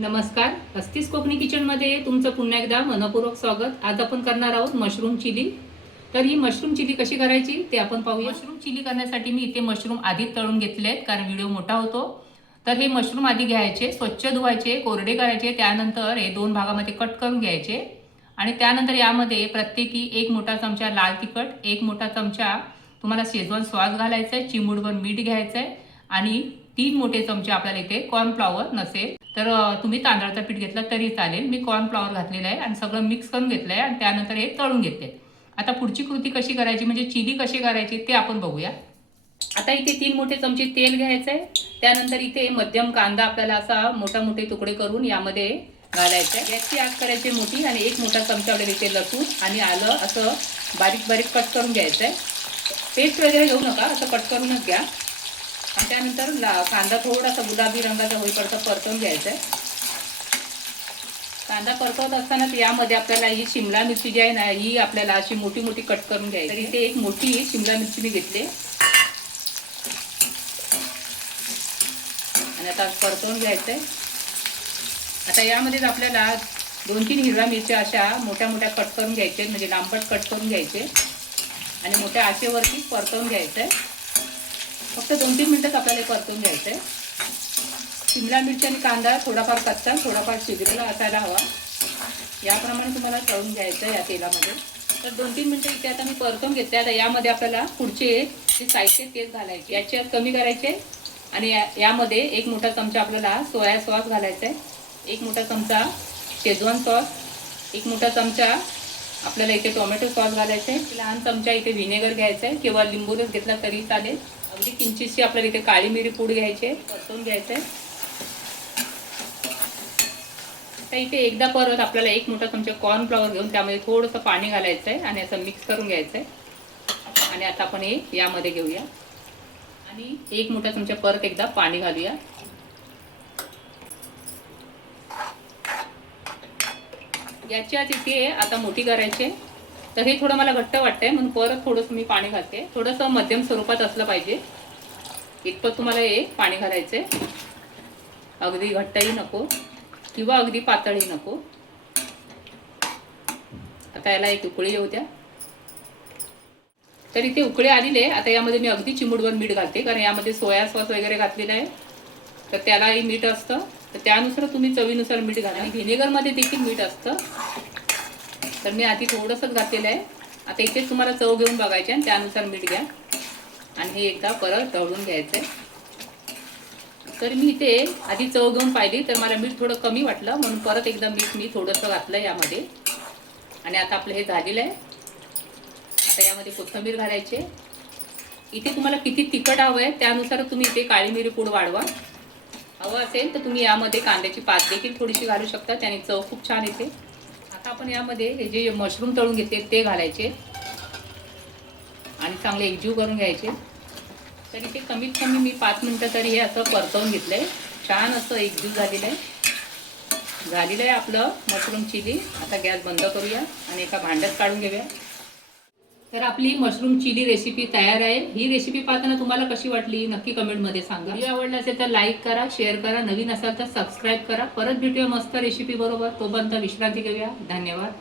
नमस्कार, हस्तीस कोकणी किचनमध्ये तुमचं पुन्हा एकदा मनपूर्वक स्वागत। आज आपण करणार आहोत मशरूम चिली। तर ही मशरूम चिली कशी करायची ते आपण पाहूया। मशरूम चिली करण्यासाठी मी इथे मशरूम आधी तळून घेतले आहेत, कारण व्हिडिओ मोठा होतो। तर हे मशरूम आधी घ्यायचे, स्वच्छ धुवायचे, कोरडे करायचे, त्यानंतर हे दोन भागामध्ये कट करून घ्यायचे आणि त्यानंतर यामध्ये प्रत्येकी एक मोठा चमचा लाल तिखट, एक मोठा चमचा तुम्हाला शेजवान सॉस घालायचा आहे, चिमूटभर मीठ घ्यायचं आहे आणि 3 मोठे चमचे आपल्याला इथे कॉर्नफ्लॉवर नसेल तर तुम्ही तांदळाचं पीठ घेतलं तरी चालेल। मी कॉर्नफ्लॉवर घातलेलं आहे आणि सगळं मिक्स करून घेतलं आहे आणि त्यानंतर हे तळून घेतले। आता पुढची कृती कशी करायची म्हणजे चिली कशी करायची ते आपण बघूया। आता इथे 3 मोठे चमचे तेल घ्यायचं आहे, त्यानंतर इथे मध्यम कांदा आपल्याला असा मोठा मोठे तुकडे करून यामध्ये घालायचं आहे। याची आग करायची मोठी आणि एक मोठा चमचा आपल्याला इथे लसूण आणि आलं असं बारीक बारीक कट करून घ्यायचं आहे। पेस्ट वगैरे घेऊ नका, असं कट करूनच घ्या आणि त्यानंतर कांदा थोडासा गुलाबी रंगाचा होईपर्यंत परतवून घ्यायचा आहे। कांदा परतवत असताना यामध्ये आपल्याला ही शिमला मिरची जी आहे ना, ही आपल्याला अशी मोठी मोठी कट करून घ्यायची। तर इथे एक मोठी शिमला मिरची मी घेतली आणि आता परतवून घ्यायचं आहे। आता यामध्येच आपल्याला 2-3 हिरव्या मिरच्या अशा मोठ्या मोठ्या कट करून घ्यायचे, म्हणजे लांबट कट करून घ्यायचे आणि मोठ्या आचेवरती परतवून घ्यायचं आहे। फक्त 2-3 मिनिटच आपल्याला परतवून घ्यायचं आहे। शिमला मिरची आणि कांदा थोडाफार कच्चा थोडाफार शिजलेला असायला हवा, याप्रमाणे तुम्हाला तळून घ्यायचं आहे या तेलामध्ये। तर 2-3 मिनिटं इथे आता मी परतवून घेतले। आता यामध्ये आपल्याला पुढचे जे साहित्य तेच घालायचे, याची आग कमी करायचे आणि यामध्ये एक मोठा चमचा आपल्याला सोया सॉस घालायचा आहे, एक मोठा चमचा शेजवान सॉस, एक मोठा चमचा आपल्याला इथे टोमॅटो सॉस घालायचा आहे, लहान चमचा इथे व्हिनेगर घ्यायचा आहे किंवा लिंबू रस घेतला तरी चालेल। अगदी किंचितशी आपल्याला इथे काळी मिरी पूड घ्यायची आहे, परतवून घ्यायचं आहे। तर इथे एकदा परत आपल्याला एक मोठा चमचा कॉर्नफ्लॉवर घेऊन त्यामध्ये थोडंसं पाणी घालायचं आहे आणि असं मिक्स करून घ्यायचं आहे। आणि आता आपण हे यामध्ये घेऊया आणि एक मोठा चमचा परत एकदा पाणी घालूया। याच्या तिथे आता मोठी करायची, तर हे थोडं मला घट्ट वाटतंय म्हणून परत थोडंसं मी पाणी घालते। थोडंसं मध्यम स्वरूपात असलं पाहिजे इतपत तुम्हाला हे पाणी घालायचंय, अगदी घट्टही नको किंवा अगदी पातळही नको। आता याला एक उकळी येऊ द्या। तर इथे उकळी आलेली आहे। आता यामध्ये मी अगदी चिमूटभर मीठ घालते, कारण यामध्ये सोया सॉस वगैरे घातलेला आहे तर त्यालाही मीठ असतं, तर त्यानुसार तुम्ही चवीनुसार मीठ घाला। आणि व्हिनेगरमध्ये देखील मीठ असतं, तर मी आधी थोडंसंच घातलेलं आहे। आता इथे तुम्हाला चव घेऊन बघायची आणि त्यानुसार मीठ घ्या आणि हे एकदा परत तळून घ्यायचं आहे। तर मी इथे आधी चव घेऊन पाहिली तर मला मीठ थोडं कमी वाटलं म्हणून परत एकदा मीठ मी थोडंसं घातलं यामध्ये। आणि आता आपलं हे झालेलं आहे। आता यामध्ये कोथिंबीर घालायची। इथे तुम्हाला किती तिखट हवं आहे त्यानुसार तुम्ही इथे काळी मिरी पूड वाढवा। हवं असेल तर तुम्ही यामध्ये कांद्याची पात देखील थोडीशी घालू शकता, त्याने चव खूप छान येते। आता आपण यामध्ये हे जे मशरूम तळून घेतले ते घालायचे आणि चांगले एकजीव करून घ्यायचे। तर इथे कमीत कमी मी 5 मिनिटं तरी हे असं परतवून घेतलंय, छान असं एकजीव झालेलं आहे आपलं मशरूम चिली। आता गॅस बंद करूया आणि एका भांड्यात काढून घेऊया। तर आपली मशरूम चिली रेसिपी तयार आहे। ही रेसिपी पाहताना तुम्हाला कशी वाटली नक्की कमेंटमध्ये सांगा। व्हिडिओ आवडला असेल तर लाईक करा, शेअर करा, नवीन असाल तर सबस्क्राईब करा। परत भेटूया मस्त रेसिपी बरोबर, तोपर्यंत विश्रांती घेऊया। धन्यवाद।